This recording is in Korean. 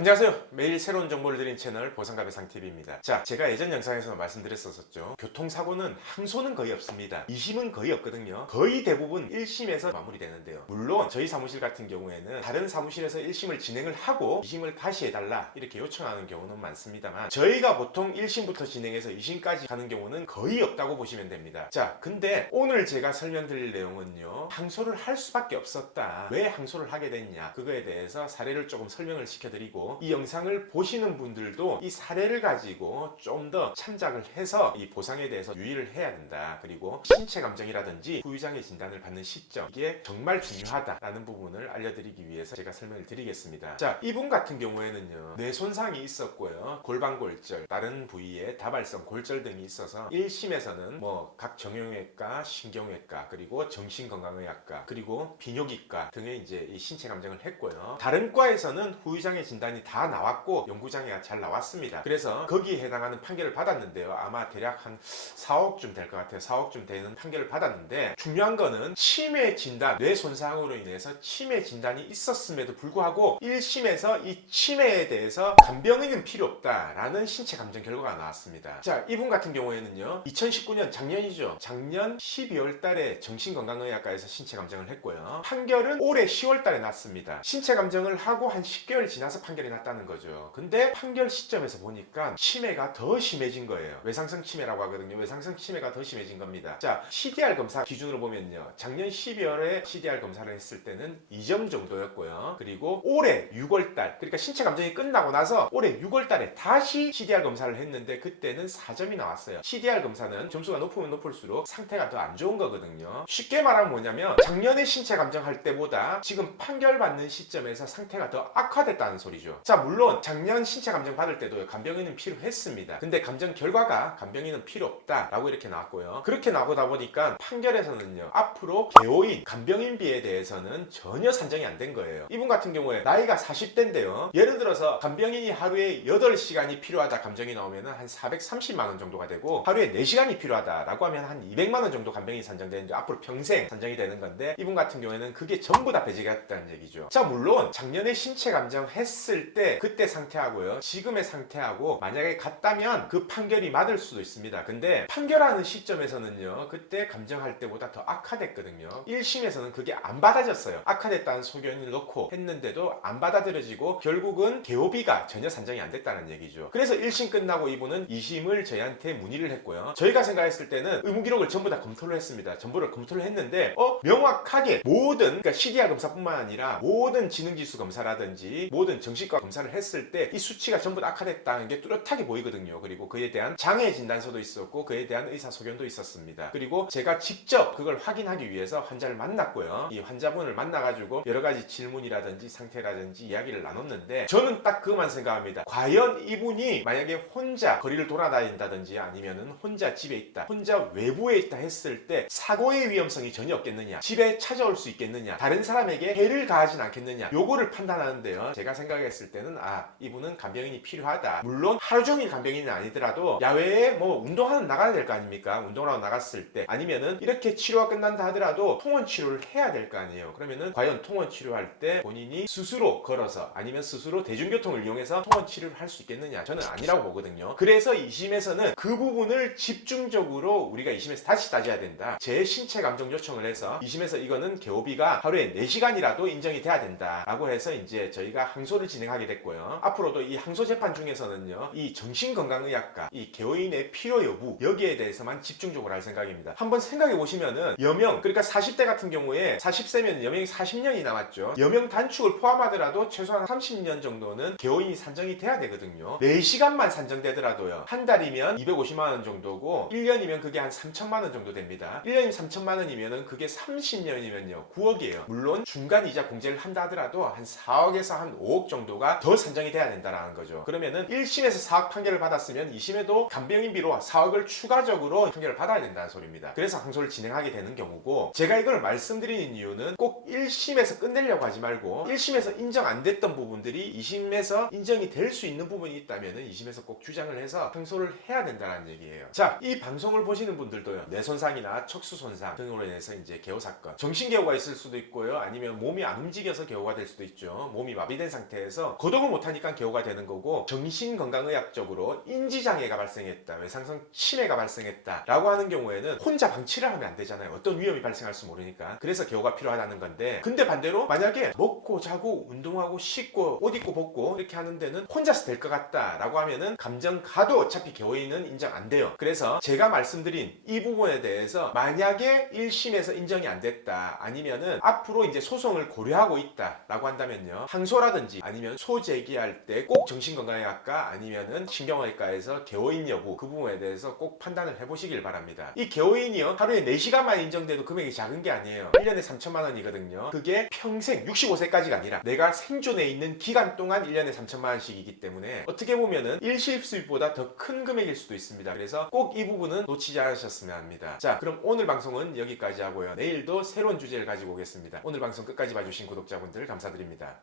안녕하세요. 매일 새로운 정보를 드리는 채널 보상가배상TV입니다. 자, 제가 예전 영상에서 말씀드렸었죠. 교통사고는 항소는 거의 없습니다. 2심은 거의 없거든요. 거의 대부분 1심에서 마무리되는데요. 물론 저희 사무실 같은 경우에는 다른 사무실에서 1심을 진행을 하고 2심을 다시 해달라 이렇게 요청하는 경우는 많습니다만, 저희가 보통 1심부터 진행해서 2심까지 가는 경우는 거의 없다고 보시면 됩니다. 자, 근데 오늘 제가 설명드릴 내용은요, 항소를 할 수밖에 없었다. 왜 항소를 하게 됐냐, 그거에 대해서 사례를 조금 설명을 시켜드리고, 이 영상을 보시는 분들도 이 사례를 가지고 좀 더 참작을 해서 이 보상에 대해서 유의를 해야 된다. 그리고 신체 감정이라든지 후유장애 진단을 받는 시점, 이게 정말 중요하다라는 부분을 알려드리기 위해서 제가 설명을 드리겠습니다. 자, 이분 같은 경우에는요, 뇌 손상이 있었고요, 골반골절, 다른 부위에 다발성 골절 등이 있어서 1심에서는 뭐 각 정형외과, 신경외과, 그리고 정신건강의학과, 그리고 비뇨기과 등의 이제 이 신체 감정을 했고요. 다른 과에서는 후유장애 진단이 다 나왔고 연구장애가 잘 나왔습니다. 그래서 거기에 해당하는 판결을 받았는데요. 아마 대략 한 4억쯤 될 것 같아요. 4억쯤 되는 판결을 받았는데, 중요한 거는 치매 진단, 뇌 손상으로 인해서 치매 진단이 있었음에도 불구하고 1심에서 이 치매에 대해서 간병인은 필요 없다라는 신체 감정 결과가 나왔습니다. 자, 이분 같은 경우에는요, 2019년 작년이죠. 작년 12월 달에 정신건강의학과에서 신체 감정을 했고요. 판결은 올해 10월 달에 났습니다. 신체 감정을 하고 한 10개월 지나서 판결이 났다는 거죠. 근데 판결 시점에서 보니까 치매가 더 심해진 거예요. 외상성 치매라고 하거든요. 외상성 치매가 더 심해진 겁니다. 자, CDR 검사 기준으로 보면요, 작년 12월에 CDR 검사를 했을 때는 2점 정도였고요. 그리고 올해 6월달, 그러니까 신체 감정이 끝나고 나서 올해 6월달에 다시 CDR 검사를 했는데 그때는 4점이 나왔어요. CDR 검사는 점수가 높으면 높을수록 상태가 더 안 좋은 거거든요. 쉽게 말하면 뭐냐면, 작년에 신체 감정할 때보다 지금 판결 받는 시점에서 상태가 더 악화됐다는 소리죠. 자, 물론 작년 신체 감정 받을 때도 간병인은 필요했습니다. 근데 감정 결과가 간병인은 필요 없다라고 이렇게 나왔고요. 그렇게 나오다 보니까 판결에서는요, 앞으로 개호인, 간병인비에 대해서는 전혀 산정이 안 된 거예요. 이분 같은 경우에 나이가 40대인데요. 예를 들어서 간병인이 하루에 8시간이 필요하다 감정이 나오면 한 430만 원 정도가 되고, 하루에 4시간이 필요하다라고 하면 한 200만 원 정도 간병인이 산정되는데 앞으로 평생 산정이 되는 건데, 이분 같은 경우에는 그게 전부 다 배제가 됐다는 얘기죠. 자, 물론 작년에 신체 감정 했을 때 그때 상태하고요, 지금의 상태하고 만약에 같다면 그 판결이 맞을 수도 있습니다. 근데 판결하는 시점에서는요, 그때 감정할 때보다 더 악화됐거든요. 1심에서는 그게 안 받아졌어요. 악화됐다는 소견을 넣고 했는데도 안 받아들여지고 결국은 개호비가 전혀 산정이 안 됐다는 얘기죠. 그래서 1심 끝나고 이분은 2심을 저희한테 문의를 했고요. 저희가 생각했을 때는 의무기록을 전부 다 검토를 했습니다. 전부를 검토를 했는데 명확하게 모든, 그러니까 CDR 검사뿐만 아니라 모든 지능지수 검사라든지 모든 정신과 검사를 했을 때 이 수치가 전부 다 악화됐다는 게 뚜렷하게 보이거든요. 그리고 그에 대한 장애 진단서도 있었고 그에 대한 의사 소견도 있었습니다. 그리고 제가 직접 그걸 확인하기 위해서 환자를 만났고요. 이 환자분을 만나가지고 여러 가지 질문이라든지 상태라든지 이야기를 나눴는데, 저는 딱 그것만 생각합니다. 과연 이분이 만약에 혼자 거리를 돌아다닌다든지 아니면은 혼자 집에 있다, 혼자 외부에 있다 했을 때 사고의 위험성이 전혀 없겠느냐, 집에 찾아올 수 있겠느냐, 다른 사람에게 해를 가하진 않겠느냐, 요거를 판단하는데요, 제가 생각했을 때는 이분은 간병인이 필요하다. 물론 하루 종일 간병인은 아니더라도 야외에 뭐 운동하는 나가야 될 거 아닙니까? 운동을 하고 나갔을 때, 아니면은 이렇게 치료가 끝난다 하더라도 통원 치료를 해야 될 거 아니에요. 그러면은 과연 통원 치료할 때 본인이 스스로 걸어서 아니면 스스로 대중교통을 이용해서 통원 치료를 할 수 있겠느냐? 저는 아니라고 보거든요. 그래서 2심에서는 그 부분을 집중적으로 우리가 2심에서 다시 따져야 된다. 제 신체 감정 요청을 해서 2심에서 이거는 개호비가 하루에 4시간이라도 인정이 돼야 된다 라고 해서 이제 저희가 항소를 진행하게 됐고요. 앞으로도 이 항소 재판 중에서는요, 이 정신건강의학과, 이 개호인의 필요 여부, 여기에 대해서만 집중적으로 할 생각입니다. 한번 생각해 보시면은 여명, 그러니까 40대 같은 경우에 40세면 여명이 40년이 남았죠. 여명 단축을 포함하더라도 최소한 30년 정도는 개호인이 산정이 돼야 되거든요. 4시간만 산정되더라도요, 한 달이면 250만 원 정도고 1년이면 그게 한 3천만 원 정도 됩니다. 1년이 3천만 원이면은 그게 30년이면요 9억이에요. 물론 중간 이자 공제를 한다 하더라도 한 4억에서 한 5억 정도가 더 산정이 돼야 된다는 거죠. 그러면은 1심에서 4억 판결을 받았으면 2심에도 간병인비로 4억을 추가적으로 판결을 받아야 된다는 소리입니다. 그래서 항소를 진행하게 되는 경우고, 제가 이걸 말씀드리는 이유는 꼭 1심에서 끝내려고 하지 말고 1심에서 인정 안 됐던 부분들이 2심에서 인정이 될 수 있는 부분이 있다면 2심에서 꼭 주장을 해서 항소를 해야 된다는 얘기예요. 자, 이 방송을 보시는 분들도요, 뇌손상이나 척수손상 등으로 인해서 이제 개호사건, 정신개호가 있을 수도 있고요, 아니면 몸이 안 움직여서 개호가 될 수도 있죠. 몸이 마비된 상태에서 그래서 거동을 못하니까 개호가 되는 거고, 정신건강의학적으로 인지장애가 발생했다, 외상성 치매가 발생했다 라고 하는 경우에는 혼자 방치를 하면 안 되잖아요. 어떤 위험이 발생할 수 모르니까. 그래서 개호가 필요하다는 건데, 근데 반대로 만약에 먹고 자고 운동하고 씻고 옷 입고 벗고 이렇게 하는 데는 혼자서 될 것 같다 라고 하면은 감정가도 어차피 개호인은 인정 안 돼요. 그래서 제가 말씀드린 이 부분에 대해서 만약에 1심에서 인정이 안 됐다, 아니면은 앞으로 이제 소송을 고려하고 있다 라고 한다면요, 항소라든지 아니면 소제기할 때 꼭 정신건강의학과 아니면은 신경외과에서 개호인 여부 그 부분에 대해서 꼭 판단을 해보시길 바랍니다. 이 개호인이요, 하루에 4시간만 인정돼도 금액이 작은 게 아니에요. 1년에 3천만 원이거든요. 그게 평생 65세까지가 아니라 내가 생존해 있는 기간 동안 1년에 3천만 원씩이기 때문에 어떻게 보면은 일시수입보다 더 큰 금액일 수도 있습니다. 그래서 꼭 이 부분은 놓치지 않으셨으면 합니다. 자, 그럼 오늘 방송은 여기까지 하고요. 내일도 새로운 주제를 가지고 오겠습니다. 오늘 방송 끝까지 봐주신 구독자분들 감사드립니다.